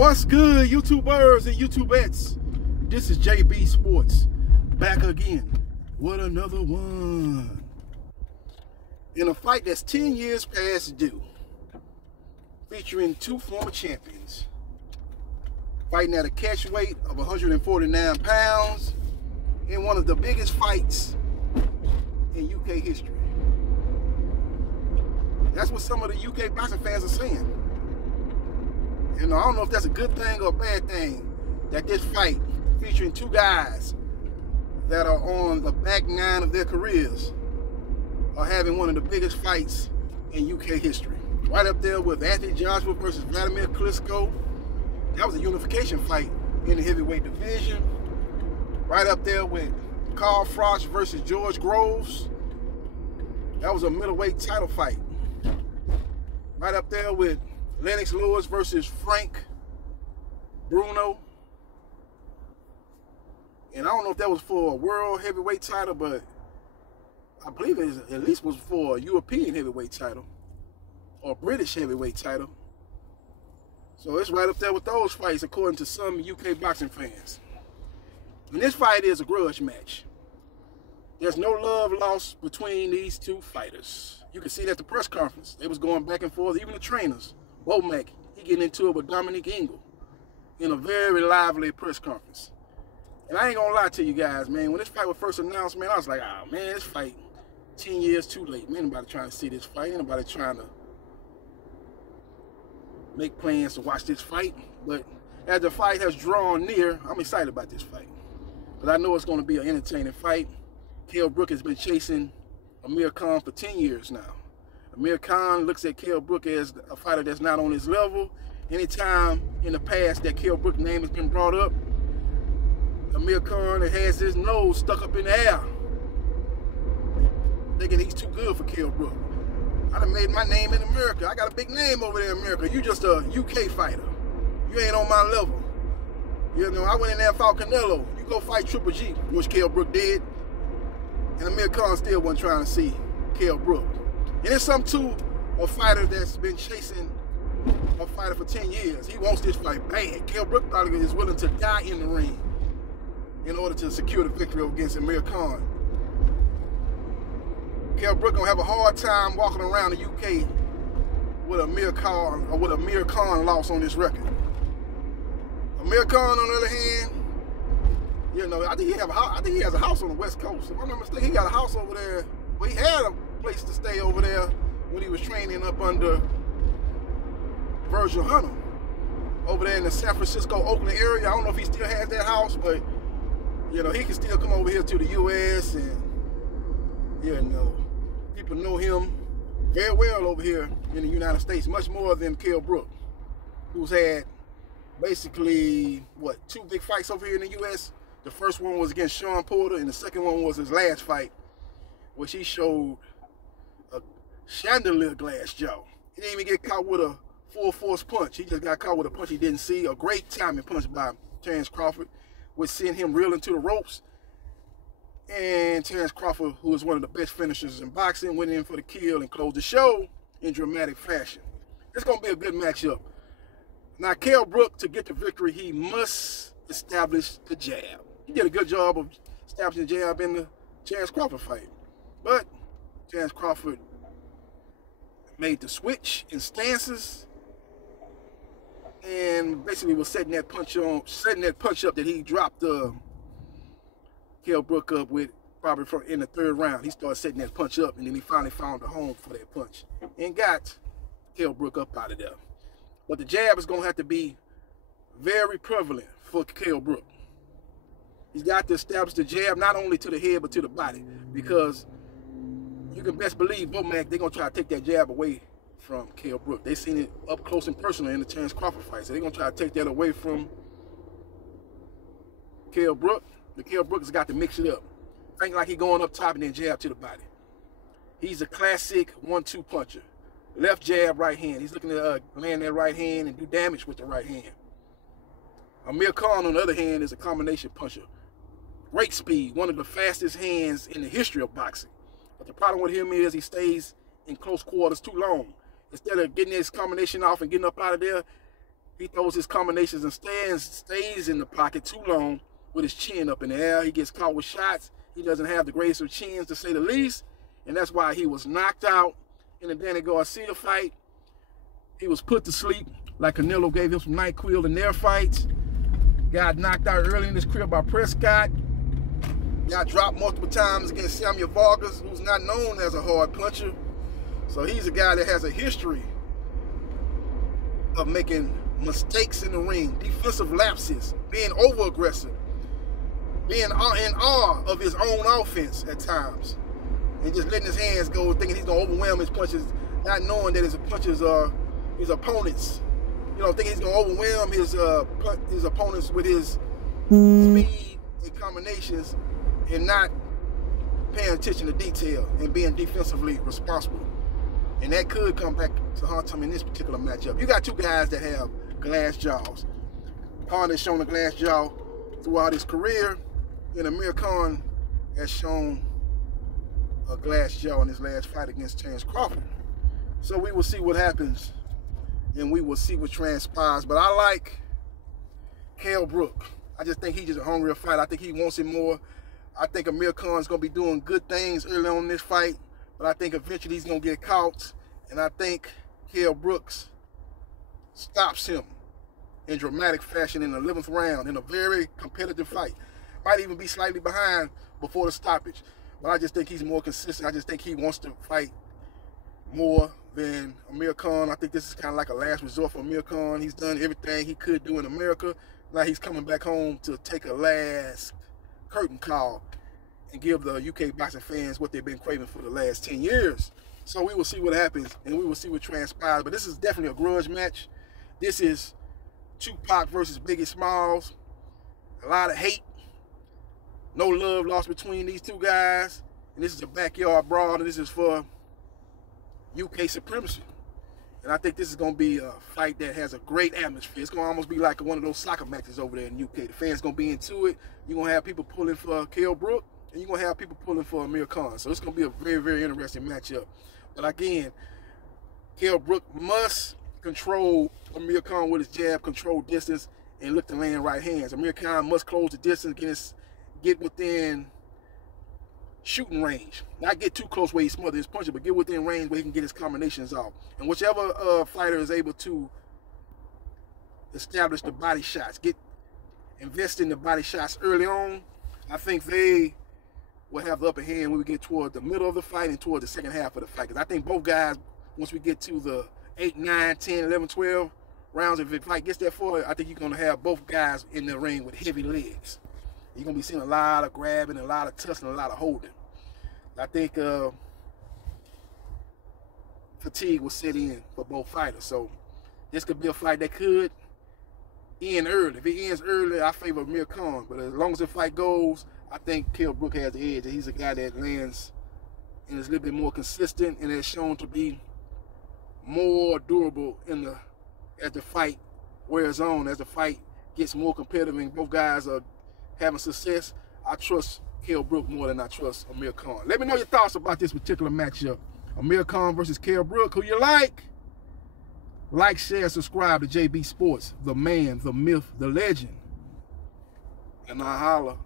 What's good, YouTubers and YouTubettes? This is JB Sports, back again with another one. In a fight that's 10 years past due, featuring two former champions, fighting at a catch weight of 149 pounds in one of the biggest fights in UK history. That's what some of the UK boxing fans are saying. You know, I don't know if that's a good thing or a bad thing that this fight, featuring two guys that are on the back nine of their careers, are having one of the biggest fights in UK history. Right up there with Anthony Joshua versus Vladimir Klitschko. That was a unification fight in the heavyweight division. Right up there with Carl Froch versus George Groves. That was a middleweight title fight. Right up there with Lennox Lewis versus Frank Bruno. And I don't know if that was for a world heavyweight title, but I believe it at least was for a European heavyweight title or British heavyweight title. So it's right up there with those fights, according to some UK boxing fans. And this fight is a grudge match. There's no love lost between these two fighters. You can see that at the press conference. They was going back and forth, even the trainers. Womack, he getting into it with Dominic Ingle in a very lively press conference. And I ain't gonna lie to you guys, man, when this fight was first announced, man, I was like, oh man, this fight 10 years too late. Man, nobody trying to see this fight. Ain't nobody trying to make plans to watch this fight. But as the fight has drawn near, I'm excited about this fight. Because I know it's gonna be an entertaining fight. Kell Brook has been chasing Amir Khan for 10 years now. Amir Khan looks at Kell Brook as a fighter that's not on his level. Anytime in the past that Kell Brook's name has been brought up, Amir Khan has his nose stuck up in the air, thinking he's too good for Kell Brook. I done made my name in America. I got a big name over there in America. You just a UK fighter. You ain't on my level. You know, I went in there and fought Canelo. You go fight Triple G, which Kell Brook did. And Amir Khan still wasn't trying to see Kell Brook. And it's something to a fighter that's been chasing a fighter for 10 years. He wants this fight bad. Kell Brook probably is willing to die in the ring in order to secure the victory against Amir Khan. Kell Brook gonna have a hard time walking around the UK with Amir Khan or with Amir Khan loss on this record. Amir Khan, on the other hand, you know, I think he has a house on the West Coast. If I'm not mistaken, he got a house over there. Well, he had a place to stay over there when he was training up under Virgil Hunter over there in the San Francisco, Oakland area. I don't know if he still has that house, but you know, he can still come over here to the U.S. and you know, people know him very well over here in the United States, much more than Kell Brook, who's had basically what, 2 big fights over here in the U.S. The first one was against Sean Porter, and the second one was his last fight, which he showed a chandelier glass jaw. He didn't even get caught with a full force punch. He just got caught with a punch he didn't see. A great timing punch by Terence Crawford, which sent him reeling to the ropes. And Terence Crawford, who is one of the best finishers in boxing, went in for the kill and closed the show in dramatic fashion. It's going to be a good matchup. Now, Kell Brook, to get the victory, he must establish the jab. He did a good job of establishing the jab in the Terence Crawford fight. But Terence Crawford made the switch in stances and basically was setting that punch up that he dropped Kell Brook up with probably in the 3rd round. He started setting that punch up, and then he finally found a home for that punch and got Kell Brook up out of there. But the jab is going to have to be very prevalent for Kell Brook. He's got to establish the jab not only to the head but to the body, because you can best believe Womack, they're going to try to take that jab away from Kell Brook. They've seen it up close and personal in the Terence Crawford fight, so they're going to try to take that away from Kell Brook. The Kell Brook has got to mix it up. Think like he's going up top and then jab to the body. He's a classic 1-2 puncher. Left jab, right hand. He's looking to land that right hand and do damage with the right hand. Amir Khan, on the other hand, is a combination puncher. Great speed, one of the fastest hands in the history of boxing. But the problem with him is he stays in close quarters too long. Instead of getting his combination off and getting up out of there, He throws his combinations and stays in the pocket too long with his chin up in the air. He gets caught with shots. He doesn't have the greatest of chins, to say the least, and that's why he was knocked out in the Danny Garcia fight. He was put to sleep like Canelo gave him some NyQuil in their fights. Got knocked out early in his career by Prescott. Got dropped multiple times against Samuel Vargas, who's not known as a hard puncher. So he's a guy that has a history of making mistakes in the ring, defensive lapses, being over-aggressive, being in awe of his own offense at times, and just letting his hands go, thinking he's going to overwhelm his punches, not knowing that his punches are his opponents. You know, thinking he's going to overwhelm his opponents with his speed and combinations, and not paying attention to detail and being defensively responsible. And that could come back to haunt him in this particular matchup. You got two guys that have glass jaws. Khan has shown a glass jaw throughout his career, and Amir Khan has shown a glass jaw in his last fight against Terence Crawford. So we will see what happens, and we will see what transpires. But I like Kell Brook. I just think he's just a hungrier fighter. I think he wants it more. I think Amir Khan's going to be doing good things early on in this fight, but I think eventually he's going to get caught, and I think Kell Brooks stops him in dramatic fashion in the 11th round in a very competitive fight. Might even be slightly behind before the stoppage, but I just think he's more consistent. I just think he wants to fight more than Amir Khan. I think this is kind of like a last resort for Amir Khan. He's done everything he could do in America. Now he's coming back home to take a last curtain call and give the UK boxing fans what they've been craving for the last 10 years. So we will see what happens, and we will see what transpires. But this is definitely a grudge match. This is Tupac versus Biggie Smalls. A lot of hate. No love lost between these two guys. And this is a backyard brawl, and this is for UK supremacy. And I think this is going to be a fight that has a great atmosphere. It's going to almost be like one of those soccer matches over there in the UK. The fans going to be into it. You're going to have people pulling for Kell Brook, and you're going to have people pulling for Amir Khan. So it's going to be a very, very interesting matchup. But again, Kell Brook must control Amir Khan with his jab, control distance, and look to land right hands. Amir Khan must close the distance, get within shooting range. Not get too close where he smothers his punches, but get within range where he can get his combinations off. And whichever fighter is able to establish the body shots, invest in the body shots early on, I think they will have the upper hand when we get toward the middle of the fight and toward the second half of the fight. Because I think both guys, once we get to the 8, 9, 10, 11, 12 rounds, if the fight gets that far, I think you're going to have both guys in the ring with heavy legs. You're going to be seeing a lot of grabbing, a lot of tussling, a lot of holding. I think fatigue will set in for both fighters. So this could be a fight that could end early. If it ends early, I favor Amir Khan. But as long as the fight goes, I think Kell Brook has the edge. He's a guy that lands and is a little bit more consistent and has shown to be more durable as the fight wears on, as the fight gets more competitive and both guys are having success. I trust Kell Brook more than I trust Amir Khan. Let me know your thoughts about this particular matchup. Amir Khan versus Kell Brook. Who you like? Like, share, subscribe to JB Sports, the man, the myth, the legend. And I holla.